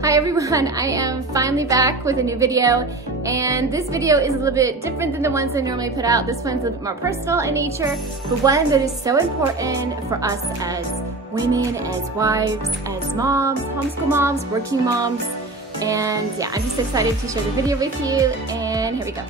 Hi everyone, I am finally back with a new video, and this video is a little bit different than the ones I normally put out. This one's a little bit more personal in nature, but one that is so important for us as women, as wives, as moms, homeschool moms, working moms, and yeah, I'm just excited to share the video with you, and here we go.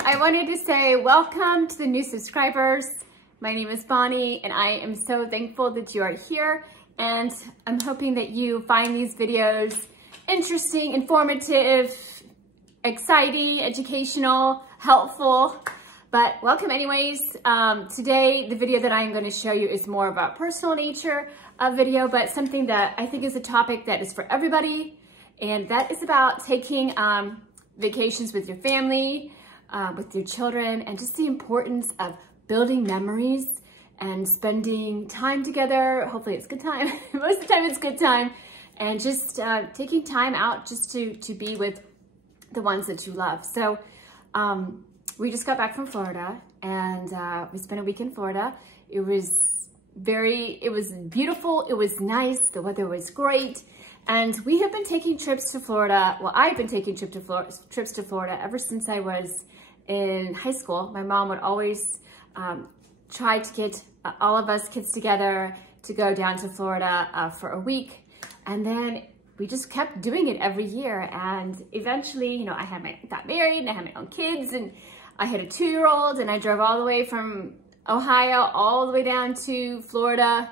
I wanted to say welcome to the new subscribers. My name is Bonnie and I am so thankful that you are here, and I'm hoping that you find these videos interesting, informative, exciting, educational, helpful, but welcome anyways. Today the video that I'm going to show you is more about personal nature of video, but something that I think is a topic that is for everybody, and that is about taking vacations with your family, with your children, and just the importance of building memories and spending time together. Hopefully it's good time. Most of the time it's good time, and just taking time out just to be with the ones that you love. So we just got back from Florida, and we spent a week in Florida. It was beautiful. It was nice. The weather was great. And we have been taking trips to Florida. Well, I've been taking trips to Florida ever since I was in high school. My mom would always try to get all of us kids together to go down to Florida for a week. And then we just kept doing it every year. And eventually, you know, I got married and I had my own kids, and I had a 2-year-old, and I drove all the way from Ohio all the way down to Florida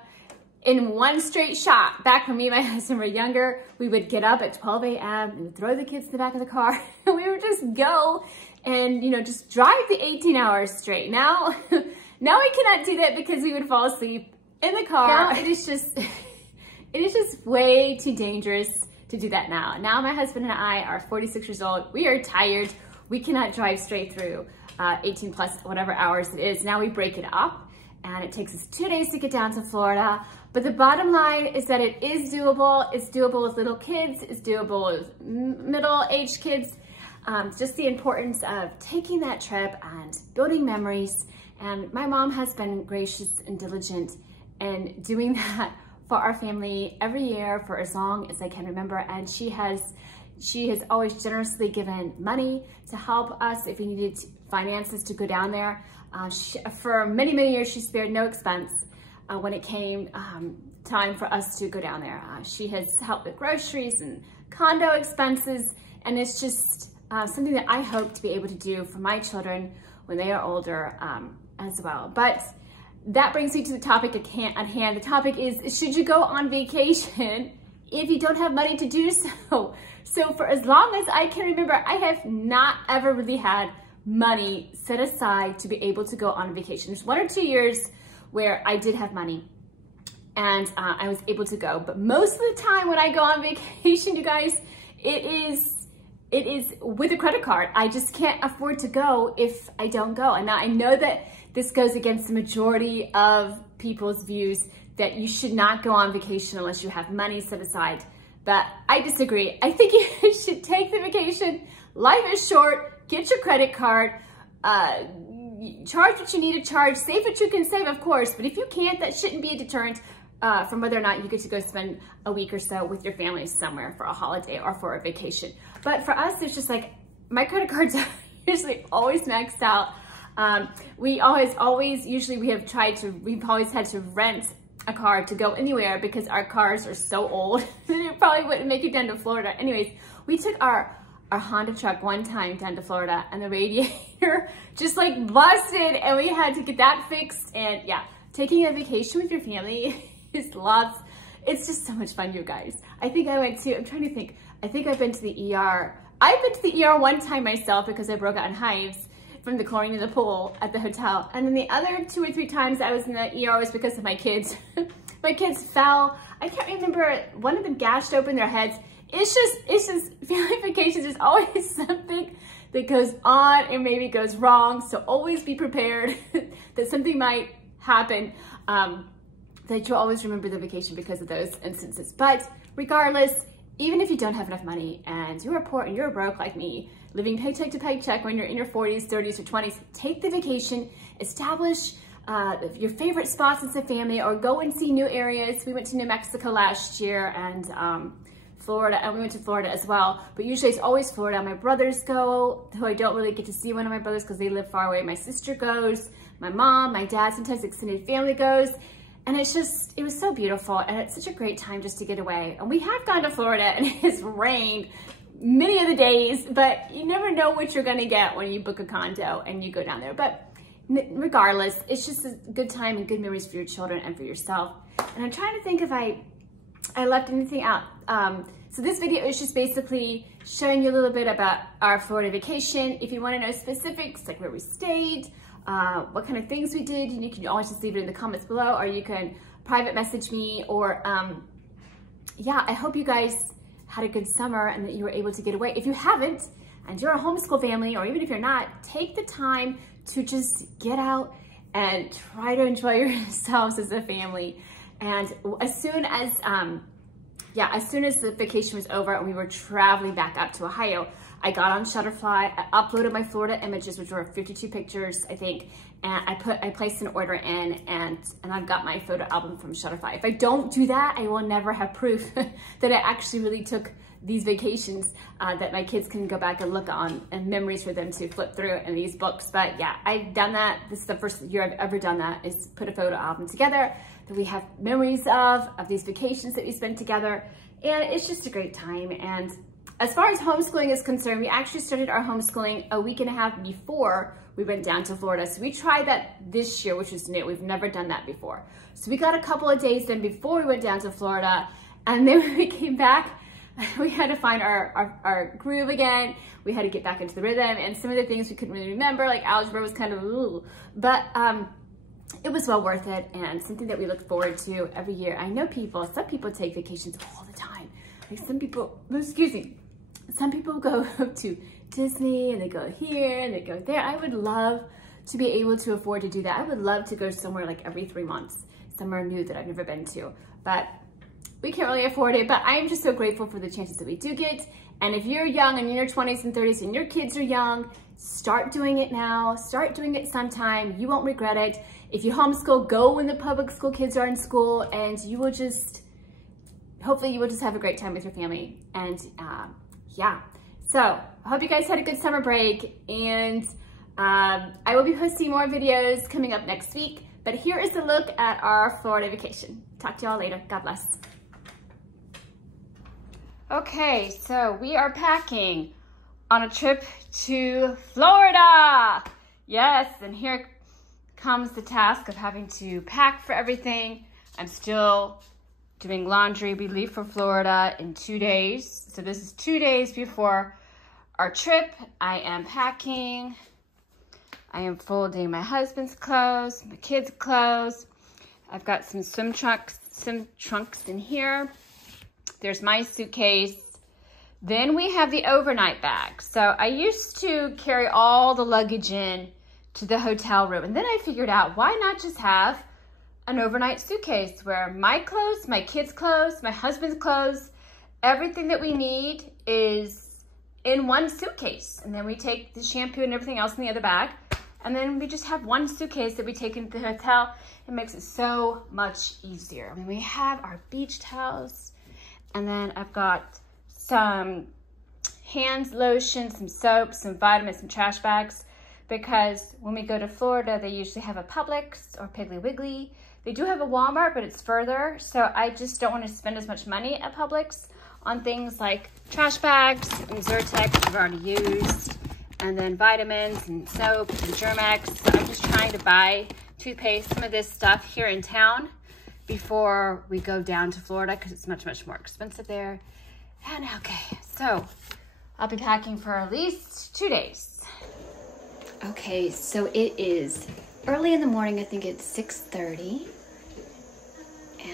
in one straight shot. Back when me and my husband were younger, we would get up at 12 a.m. we would throw the kids in the back of the car and we would just go and, you know, just drive the 18 hours straight. Now we cannot do that because we would fall asleep in the car. Now it is just way too dangerous to do that now. Now my husband and I are 46 years old. We are tired. We cannot drive straight through 18 plus whatever hours it is. Now we break it up, and it takes us 2 days to get down to Florida. But the bottom line is that it is doable. It's doable with little kids. It's doable with middle-aged kids. Just the importance of taking that trip and building memories. And my mom has been gracious and diligent in doing that for our family every year for as long as I can remember. And she has always generously given money to help us if we needed finances to go down there. For many, many years, she spared no expense when it came time for us to go down there. She has helped with groceries and condo expenses, and it's just something that I hope to be able to do for my children when they are older as well. But that brings me to the topic at hand. The topic is, should you go on vacation if you don't have money to do so? So for as long as I can remember, I have not ever really had money set aside to be able to go on vacation. There's 1 or 2 years where I did have money and I was able to go. But most of the time when I go on vacation, you guys, it is with a credit card. I just can't afford to go if I don't go. And now I know that this goes against the majority of people's views that you should not go on vacation unless you have money set aside. But I disagree. I think you should take the vacation. Life is short. Get your credit card. Charge what you need to charge. Save what you can save, of course. But if you can't, that shouldn't be a deterrent from whether or not you get to go spend a week or so with your family somewhere for a holiday or for a vacation. But for us, it's just like, my credit cards are usually always maxed out. We've always had to rent a car to go anywhere because our cars are so old that it probably wouldn't make it down to Florida. Anyways, we took our Honda truck one time down to Florida, and the radiator just like busted, and we had to get that fixed. And yeah, taking a vacation with your family is It's just so much fun, you guys. I think I went to, I'm trying to think, I think I've been to the ER. I've been to the ER one time myself because I broke out in hives from the chlorine in the pool at the hotel. And then the other 2 or 3 times I was in the ER was because of my kids. My kids fell. I can't remember, one of them gashed open their heads. It's just family vacations. There's always something that goes on and maybe goes wrong. So always be prepared that something might happen, that you'll always remember the vacation because of those instances. But regardless, even if you don't have enough money and you're poor and you're broke like me, living paycheck to paycheck when you're in your 40s, 30s, or 20s, take the vacation, establish your favorite spots as a family, or go and see new areas. We went to New Mexico last year, and Florida, and we went to Florida as well, but usually it's always Florida. My brothers go, who I don't really get to see one of my brothers because they live far away. My sister goes, my mom, my dad, sometimes extended family goes, and it was so beautiful, and it's such a great time just to get away. And we have gone to Florida, and it's rained many of the days, but you never know what you're gonna get when you book a condo and you go down there. But regardless, it's just a good time and good memories for your children and for yourself. And I'm trying to think if I left anything out. So this video is just basically showing you a little bit about our Florida vacation. If you want to know specifics, like where we stayed, what kind of things we did, you can always just leave it in the comments below, or you can private message me, or yeah, I hope you guys had a good summer and that you were able to get away. If you haven't, and you're a homeschool family, or even if you're not, take the time to just get out and try to enjoy yourselves as a family. And as soon as the vacation was over and we were traveling back up to Ohio, I got on Shutterfly, I uploaded my Florida images, which were 52 pictures, I think, and I placed an order in, and I've got my photo album from Shutterfly. If I don't do that, I will never have proof that I actually really took these vacations that my kids can go back and look on, and memories for them to flip through in these books. But yeah, I've done that. This is the first year I've ever done that, is put a photo album together that we have memories of these vacations that we spent together. And it's just a great time. And as far as homeschooling is concerned, we actually started our homeschooling a week and a half before we went down to Florida. So we tried that this year, which was new. We've never done that before. So we got a couple of days then before we went down to Florida. And then when we came back, we had to find our groove again. We had to get back into the rhythm, and some of the things we couldn't really remember, like algebra was kind of ooh. But it was well worth it, and something that we look forward to every year. I know some people take vacations all the time. Like some people go to Disney, and they go here, and they go there. I would love to be able to afford to do that. I would love to go somewhere like every 3 months, somewhere new that I've never been to. But we can't really afford it, but I am just so grateful for the chances that we do get. And if you're young and in your 20s and 30s and your kids are young, start doing it now. Start doing it sometime. You won't regret it. If you homeschool, go when the public school kids are in school, and you will just, hopefully you will just have a great time with your family. And yeah, so I hope you guys had a good summer break, and I will be posting more videos coming up next week. But here is a look at our Florida vacation. Talk to y'all later. God bless. Okay, so we are packing on a trip to Florida. Yes, and here comes the task of having to pack for everything. I'm still doing laundry. We leave for Florida in 2 days. So this is 2 days before our trip. I am packing. I am folding my husband's clothes, my kids' clothes. I've got some swim trunks in here. There's my suitcase. Then we have the overnight bag. So I used to carry all the luggage in to the hotel room. And then I figured out, why not just have an overnight suitcase where my clothes, my kids' clothes, my husband's clothes, everything that we need is in one suitcase. And then we take the shampoo and everything else in the other bag. And then we just have one suitcase that we take into the hotel. It makes it so much easier. I mean, we have our beach towels, and then I've got some hand lotion, some soap, some vitamins, some trash bags, because when we go to Florida, they usually have a Publix or Piggly Wiggly. They do have a Walmart, but it's further, so I just don't want to spend as much money at Publix on things like trash bags and Zyrtec, which I've already used, and then vitamins and soap and Germex. So I'm just trying to buy toothpaste, some of this stuff here in town, before we go down to Florida because it's much, much more expensive there. And okay, so I'll be packing for at least 2 days. Okay, so it is early in the morning. I think it's 6:30.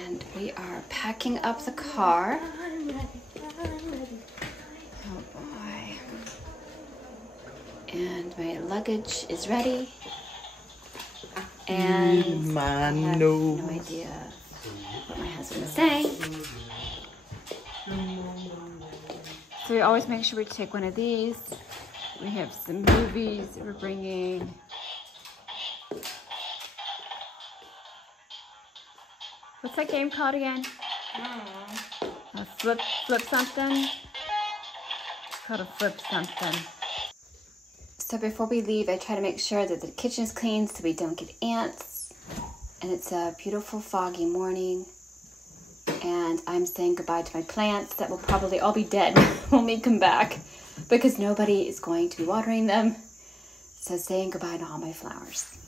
And we are packing up the car. Oh boy. And my luggage is ready. And I have no idea what my husband is saying. So we always make sure we take one of these. We have some movies that we're bringing. What's that game called again? Flip something? It's called a flip something. So before we leave, I try to make sure that the kitchen is clean so we don't get ants. And it's a beautiful foggy morning. And I'm saying goodbye to my plants that will probably all be dead when we come back because nobody is going to be watering them. So saying goodbye to all my flowers.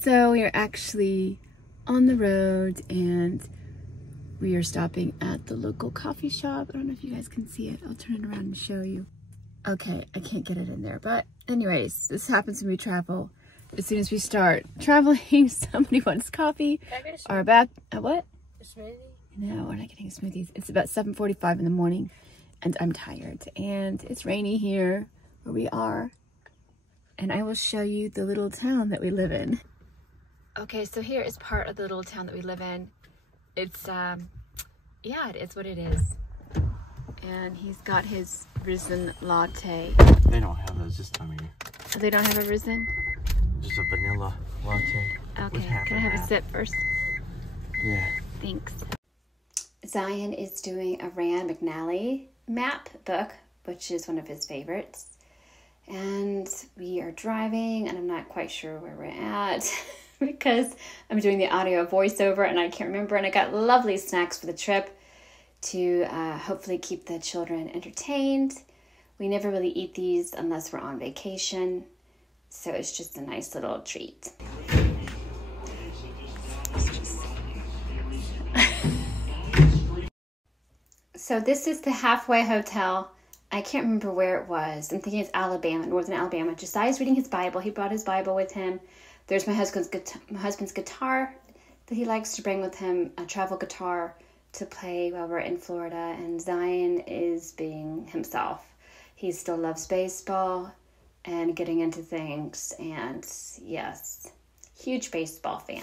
So we are actually on the road and we are stopping at the local coffee shop. I don't know if you guys can see it. I'll turn it around and show you. Okay, I can't get it in there, but anyways, this happens when we travel. As soon as we start traveling, somebody wants coffee or a what? A smoothie? No, we're not getting smoothies. It's about 7:45 in the morning and I'm tired and it's rainy here where we are. And I will show you the little town that we live in. Okay, so here is part of the little town that we live in. It's, yeah, it is what it is. And he's got his risen latte. They don't have those this time of year. Oh, they don't have a risen? Just a vanilla latte. Okay, can I have a sip first? Yeah. Thanks. Zion is doing a Rand McNally map book, which is one of his favorites. And we are driving, and I'm not quite sure where we're at because I'm doing the audio voiceover and I can't remember. And I got lovely snacks for the trip to hopefully keep the children entertained. We never really eat these unless we're on vacation, so it's just a nice little treat. So this is the halfway hotel. I can't remember where it was. I'm thinking it's Alabama, northern Alabama. Josiah's reading his Bible. He brought his Bible with him. There's my husband's guitar that he likes to bring with him, a travel guitar to play while we're in Florida. And Zion is being himself. He still loves baseball and getting into things. And yes, huge baseball fan.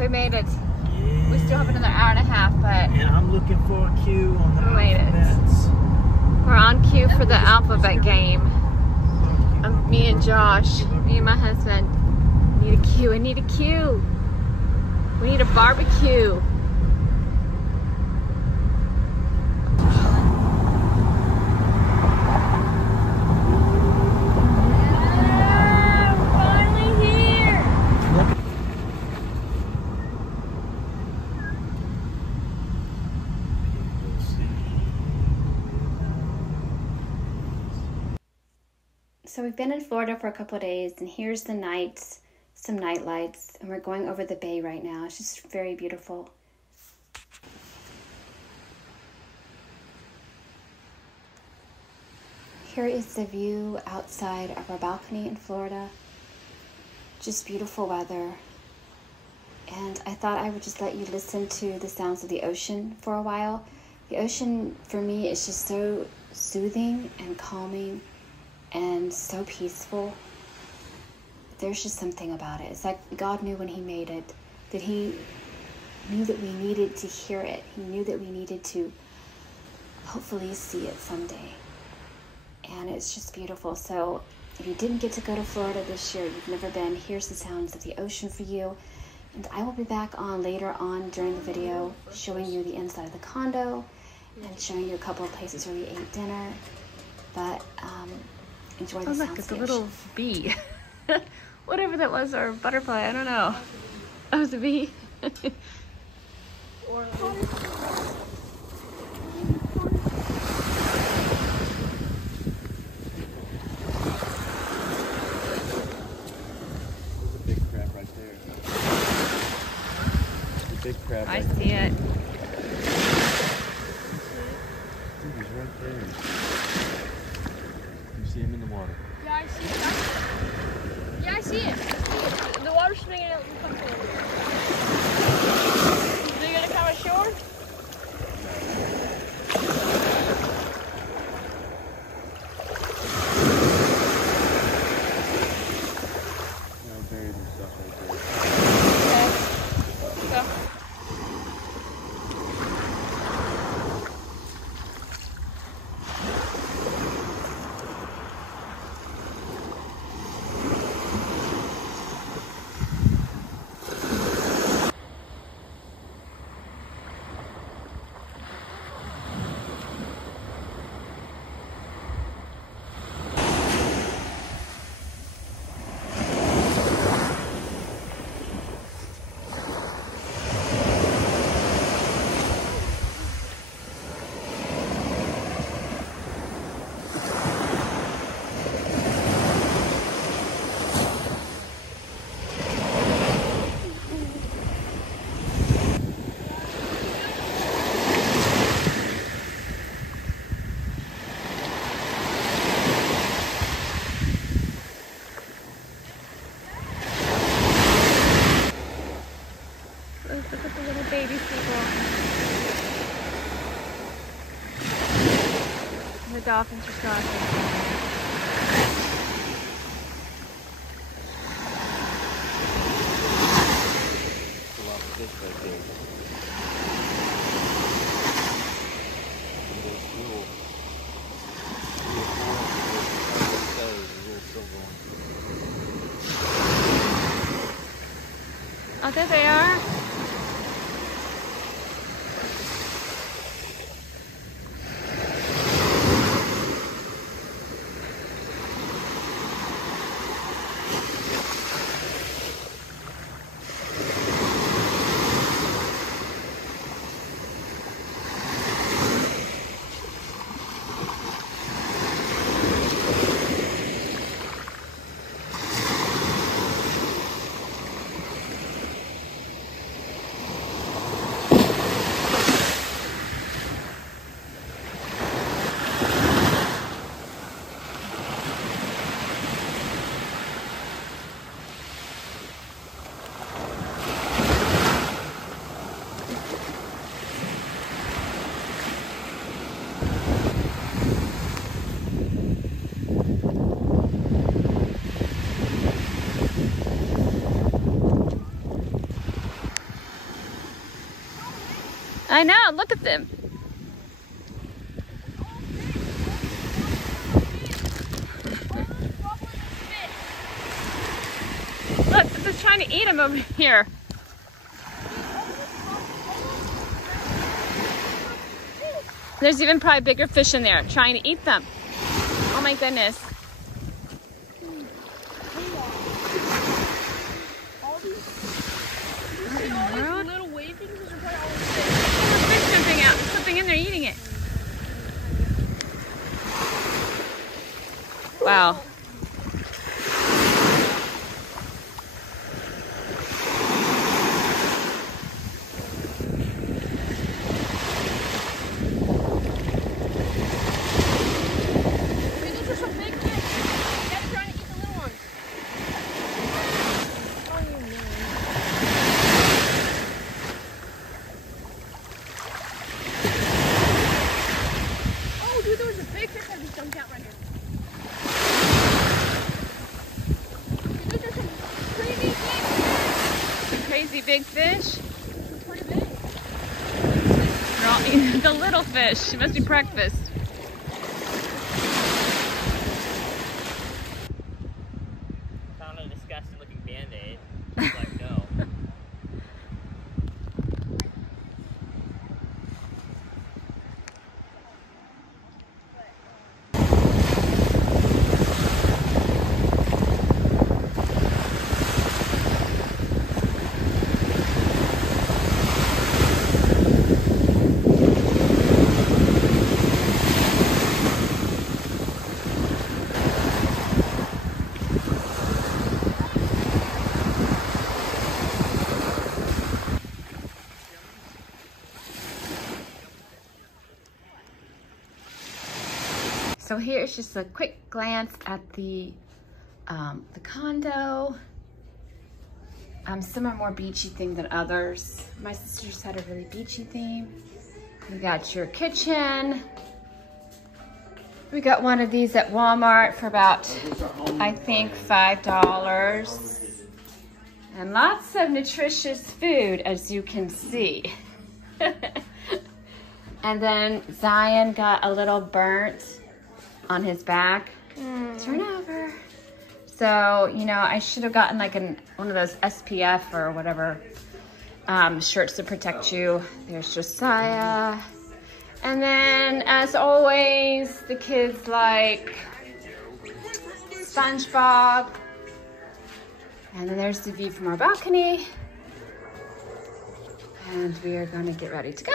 We made it. Yeah. We still have another hour and a half, but... And I'm looking for a cue on the alphabets. We're on cue for the alphabet game. Me and Josh, me and my husband, need a cue. I need a cue. We need a barbecue. So we've been in Florida for a couple of days, and here's the nights, some night lights, and we're going over the bay right now. It's just very beautiful. Here is the view outside of our balcony in Florida. Just beautiful weather. And I thought I would just let you listen to the sounds of the ocean for a while. The ocean, for me, is just so soothing and calming and so peaceful. There's just something about it. It's like God knew when he made it that he knew that we needed to hear it. He knew that we needed to hopefully see it someday. And it's just beautiful. So if you didn't get to go to Florida this year, you've never been, here's the sounds of the ocean for you. And I will be back on later on during the video showing you the inside of the condo and showing you a couple of places where we ate dinner. But enjoy the sounds. Look, it's a little bee. Whatever that was, or butterfly, I don't know. That was a bee. Or big crab. I see it. Dude, he's right there. You see him in the water. Yeah, I see it. Yeah, I see it. The water's swinging out in front of it. Is he gonna come ashore? No, buried himself right there. Okay. Go. Look at the little baby seagull. And the dolphins are crossing. There's a lot of fish right there. And there's little 3 or 4 little silver ones. Oh, there they are. I know, look at them. Look, they're just trying to eat them over here. There's even probably bigger fish in there trying to eat them. Oh my goodness. There's something in there eating it. Wow. Crazy big fish. Pretty big. The little fish. It must be breakfast. Found a disgusting looking band-aid. She's like, no. So here is just a quick glance at the condo. Some are more beachy themed than others. My sisters had a really beachy theme. We got your kitchen. We got one of these at Walmart for about, I think, $5. And lots of nutritious food, as you can see. And then Zion got a little burnt on his back. Turn over. So, you know, I should have gotten like one of those SPF or whatever shirts to protect you. There's Josiah. And then, as always, the kids like SpongeBob. And then there's the view from our balcony. And we are gonna get ready to go.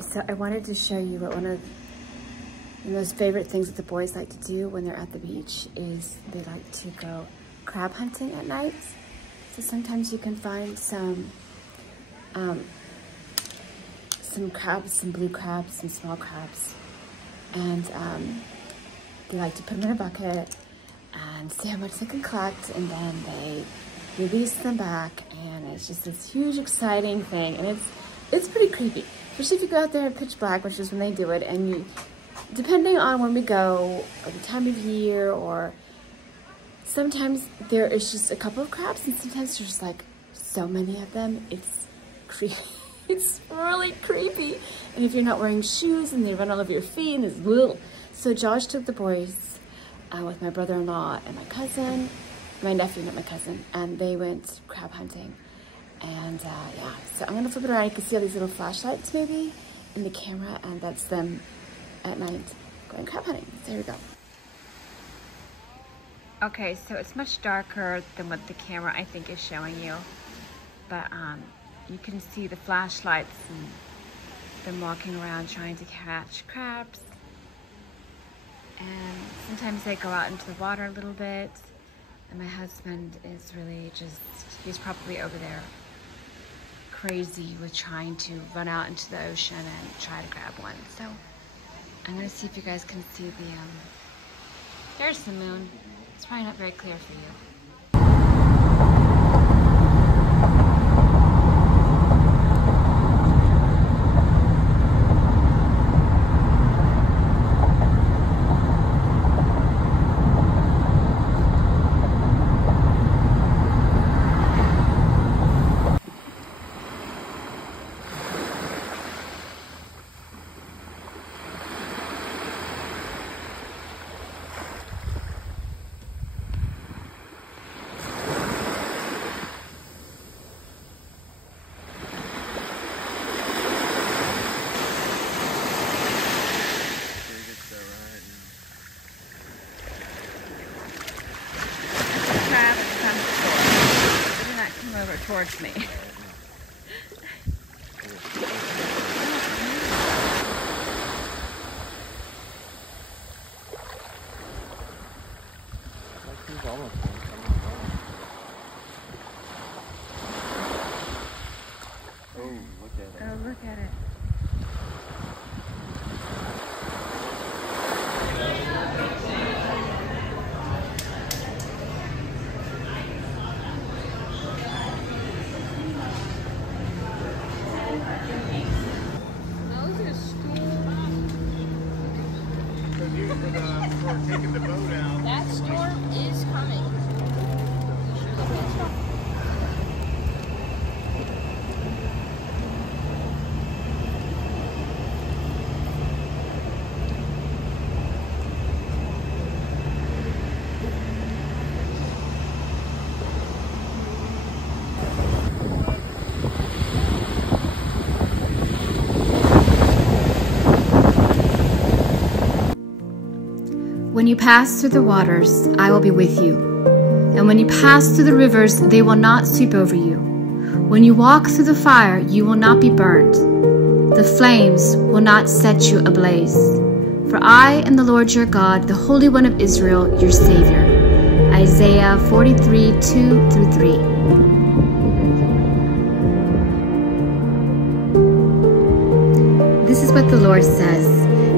So I wanted to show you what one of the most favorite things that the boys like to do when they're at the beach is they like to go crab hunting at night. So sometimes you can find some crabs, some blue crabs, some small crabs. And they like to put them in a bucket and see how much they can collect, and then they release them back, and it's just this huge exciting thing, and it's pretty creepy. Especially if you go out there in pitch black, which is when they do it, and you, depending on when we go, or the time of year, or sometimes there is just a couple of crabs, and sometimes there's like so many of them. It's creepy. It's really creepy. And if you're not wearing shoes and they run all over your feet, and it's little. So Josh took the boys with my brother-in-law and my cousin, my nephew, not my cousin, and they went crab hunting. And yeah, so I'm gonna flip it around. You can see all these little flashlights maybe in the camera, and that's them at night going crab hunting. So here we go. Okay, so it's much darker than what the camera I think is showing you, but you can see the flashlights and them walking around trying to catch crabs. And sometimes they go out into the water a little bit, and my husband is really just, he's probably over there crazy with trying to run out into the ocean and try to grab one. So I'm gonna see if you guys can see the, there's the moon. It's probably not very clear for you. Over towards me. Oh, look at it. you pass through the waters, I will be with you. And when you pass through the rivers, they will not sweep over you. When you walk through the fire, you will not be burned. The flames will not set you ablaze. For I am the Lord your God, the Holy One of Israel, your Savior. Isaiah 43, 2-3. This is what the Lord says.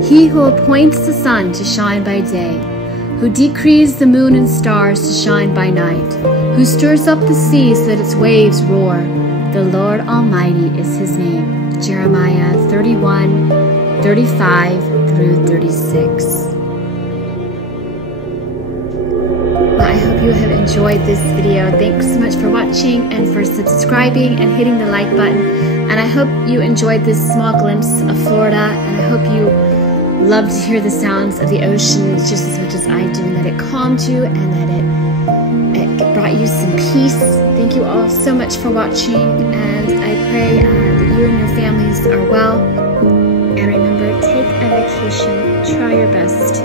He who appoints the sun to shine by day, who decrees the moon and stars to shine by night, who stirs up the sea so that its waves roar, the Lord Almighty is his name. Jeremiah 31, 35-36. Well, I hope you have enjoyed this video. Thanks so much for watching and for subscribing and hitting the like button. And I hope you enjoyed this small glimpse of Florida, and I hope you love to hear the sounds of the ocean just as much as I do, and that it calmed you and that it brought you some peace. Thank you all so much for watching, and I pray that you and your families are well. And remember, take a vacation. Try your best to.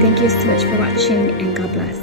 Thank you so much for watching, and God bless.